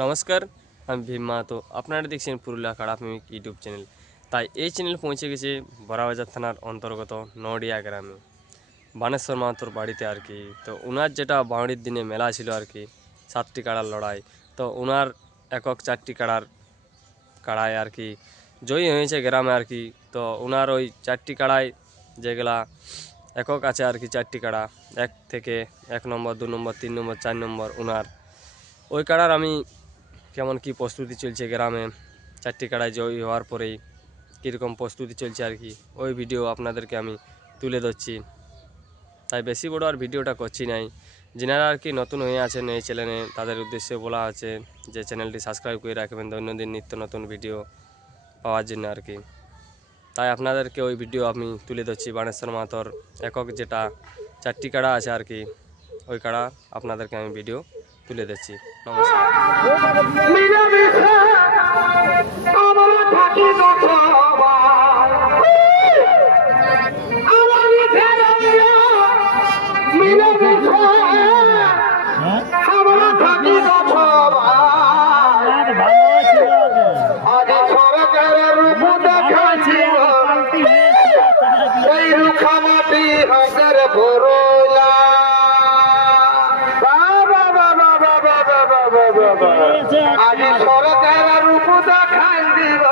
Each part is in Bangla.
নমস্কার, আমি ভীম মাহাতো। আপনারা দেখছেন পুরুলিয়া কাড়া প্রেমিক ইউটিউব চ্যানেল। তাই এই চ্যানেল পৌঁছে গেছে বড়াবাজার থানার অন্তর্গত নডিয়া গ্রামে, বানেশ্বর মাহাতোর বাড়িতে আর কি। তো ওনার যেটা বাউড়ির দিনে মেলা ছিল আর কি, 7টি কাড়ার লড়াই। তো ওনার একক 4টি কাড়ায় আর কি জয়ী হয়েছে গ্রামে আর কি। তো ওনার ওই 4টি কাড়ায় যেগুলা একক আছে আর কি, 4টি কাড়া 1 থেকে 1 নম্বর, 2 নম্বর, 3 নম্বর, 4 নম্বর ওনার ওই কাড়ার আমি কেমন কি প্রস্তুতি চলছে গ্রামে 4টি কাড়ায় জয়ী হওয়ার পরেই কীরকম প্রস্তুতি চলছে আর কি, ওই ভিডিও আপনাদেরকে আমি তুলে ধরছি। তাই বেশি বড় আর ভিডিওটা করছি নাই। যিনারা আর কি নতুন হয়ে আছেন এই চ্যানেলে, তাদের উদ্দেশ্যে বলা আছে যে চ্যানেলটি সাবস্ক্রাইব করে রাখবেন দৈনন্দিন নিত্য নতুন ভিডিও পাওয়ার জন্য আর কি। তাই আপনাদেরকে ওই ভিডিও আমি তুলে ধরছি। বানেশ্বর মাহাতোর একক যেটা 4টি কাড়া আছে আর কি, ওই কাড়া আপনাদেরকে আমি ভিডিও তুলে দিচ্ছি। নমস্কার। আজি সরকার রূপ দেখাই দিব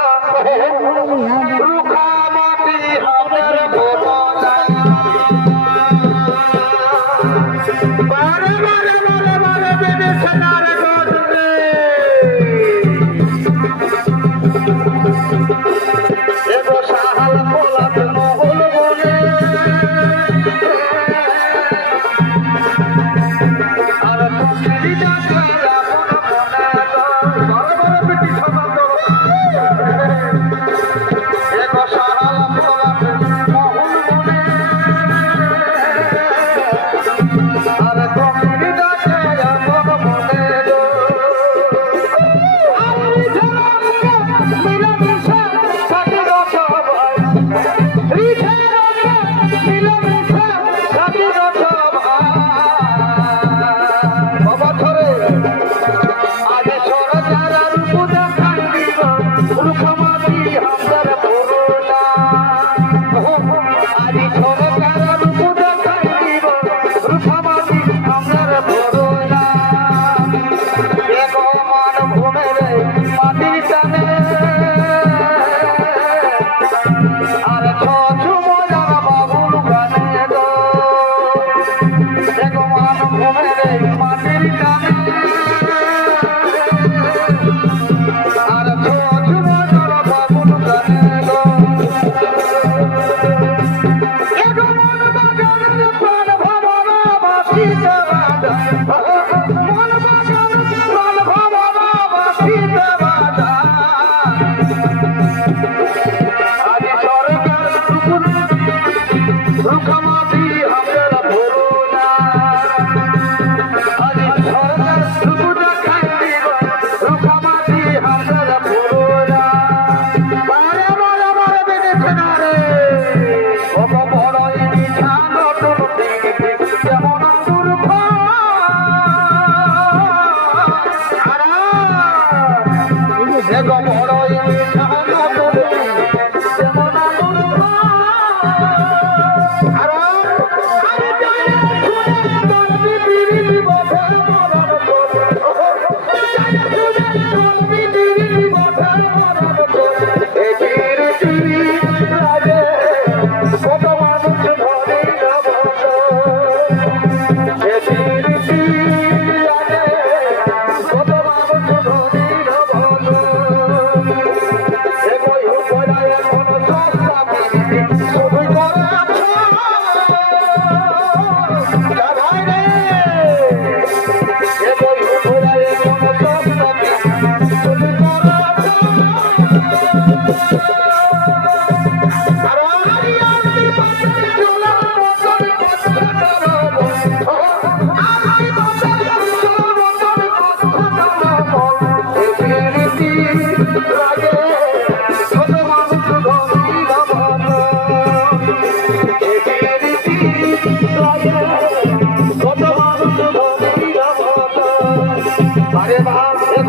রুখামাটি হাতের ভোলা বারে বারে বারে বারে বিদেশে নারে গজবে এগো সাহাল পোলাত মহল বনে আর তুমি যাত্রা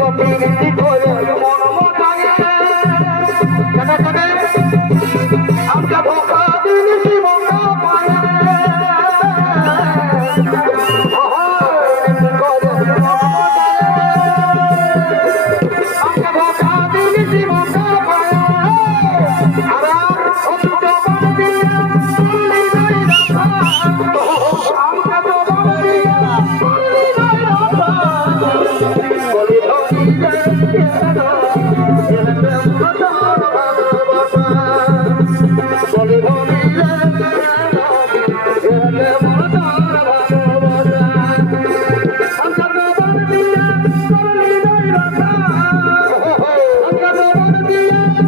প্রীতি করে মন মতায়ে কেন কেন আমরা ভোকা দিন